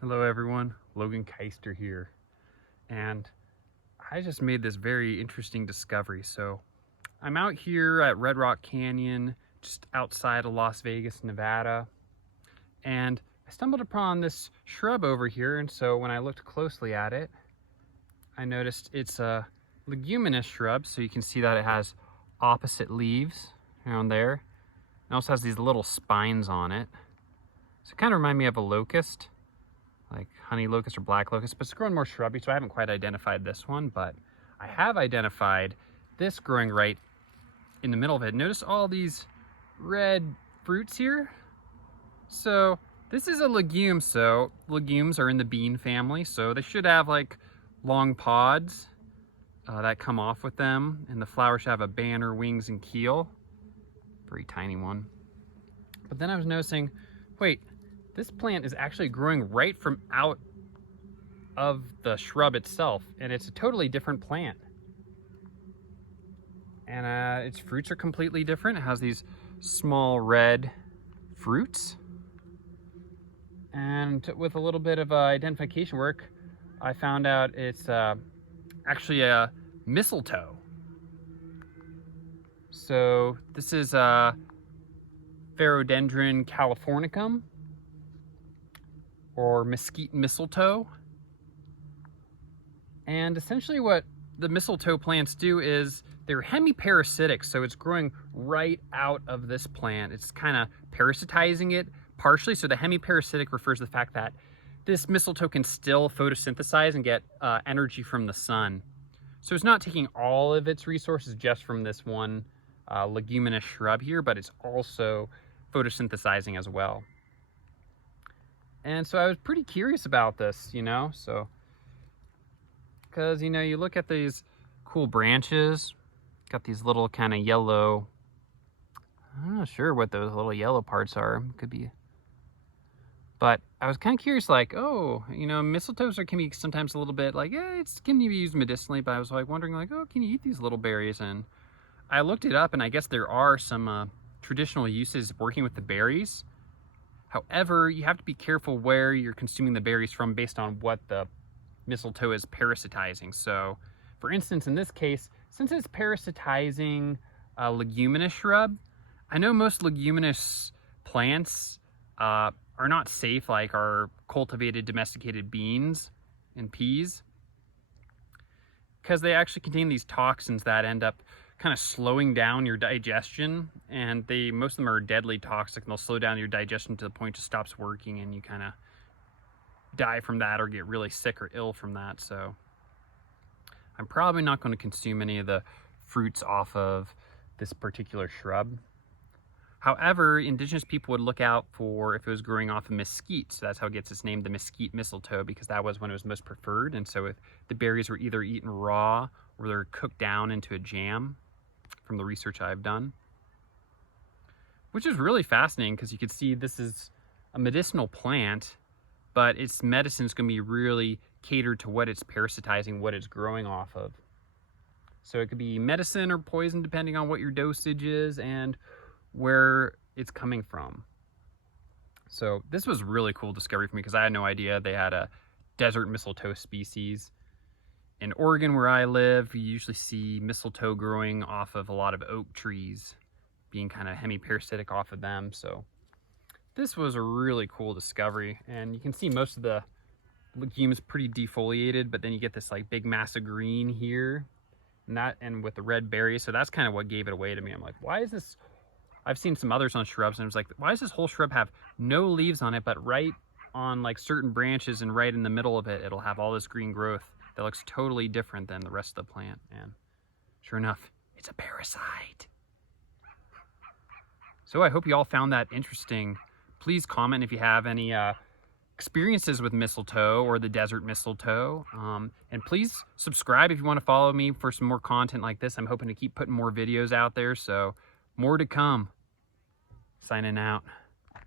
Hello everyone, Logan Keister here, and I just made this very interesting discovery. So I'm out here at Red Rock Canyon, just outside of Las Vegas, Nevada, and I stumbled upon this shrub over here, and so when I looked closely at it, I noticed it's a leguminous shrub, so you can see that it has opposite leaves around there. It also has these little spines on it. So it kind of reminds me of a locust, like honey locust or black locust, but it's growing more shrubby, so I haven't quite identified this one, but I have identified this growing right in the middle of it. Notice all these red fruits here? So this is a legume, so legumes are in the bean family, so they should have like long pods that come off with them, and the flower should have a banner, wings, and keel. Very tiny one. But then I was noticing, wait, this plant is actually growing right from out of the shrub itself, and it's a totally different plant. And its fruits are completely different. It has these small red fruits. And with a little bit of identification work, I found out it's actually a mistletoe. So this is Phoradendron californicum, or Mesquite Mistletoe. And essentially what the mistletoe plants do is they're hemiparasitic, so it's growing right out of this plant. It's kind of parasitizing it partially, so the hemiparasitic refers to the fact that this mistletoe can still photosynthesize and get energy from the sun. So it's not taking all of its resources just from this one leguminous shrub here, but it's also photosynthesizing as well. And so I was pretty curious about this, so, because, you look at these cool branches, got these little kind of yellow, I'm not sure what those little yellow parts are, could be, but I was kind of curious, like, oh, mistletoes can be sometimes a little bit like, yeah, can be used medicinally, but I was like wondering, like, oh, can you eat these little berries? And I looked it up, and I guess there are some traditional uses working with the berries. However, you have to be careful where you're consuming the berries from based on what the mistletoe is parasitizing. So, for instance, in this case, since it's parasitizing a leguminous shrub, I know most leguminous plants are not safe, like our cultivated domesticated beans and peas, because they actually contain these toxins that end up kind of slowing down your digestion, and most of them are deadly toxic, and they'll slow down your digestion to the point it stops working, and you kind of die from that or get really sick or ill from that. So I'm probably not going to consume any of the fruits off of this particular shrub. However, indigenous people would look out for if it was growing off of mesquite, so that's how it gets its name, the Mesquite Mistletoe, because that was when it was most preferred. And so if the berries were either eaten raw or they're cooked down into a jam, from the research I've done, which is really fascinating, because you can see this is a medicinal plant, but its medicine is going to be really catered to what it's parasitizing, what it's growing off of. So it could be medicine or poison depending on what your dosage is and where it's coming from. So this was a really cool discovery for me, because I had no idea they had a desert mistletoe species. In Oregon, where I live, you usually see mistletoe growing off of a lot of oak trees, being kind of hemiparasitic off of them. So this was a really cool discovery, and you can see most of the legumes pretty defoliated, but then you get this like big mass of green here, and with the red berries. So that's kind of what gave it away to me. I'm like, why is this? I've seen some others on shrubs, and I was like, why does this whole shrub have no leaves on it, but right on like certain branches and right in the middle of it, it'll have all this green growth that looks totally different than the rest of the plant. And sure enough, it's a parasite. So I hope you all found that interesting. Please comment if you have any experiences with mistletoe or the desert mistletoe. And please subscribe if you want to follow me for some more content like this. I'm hoping to keep putting more videos out there, so more to come. Signing out.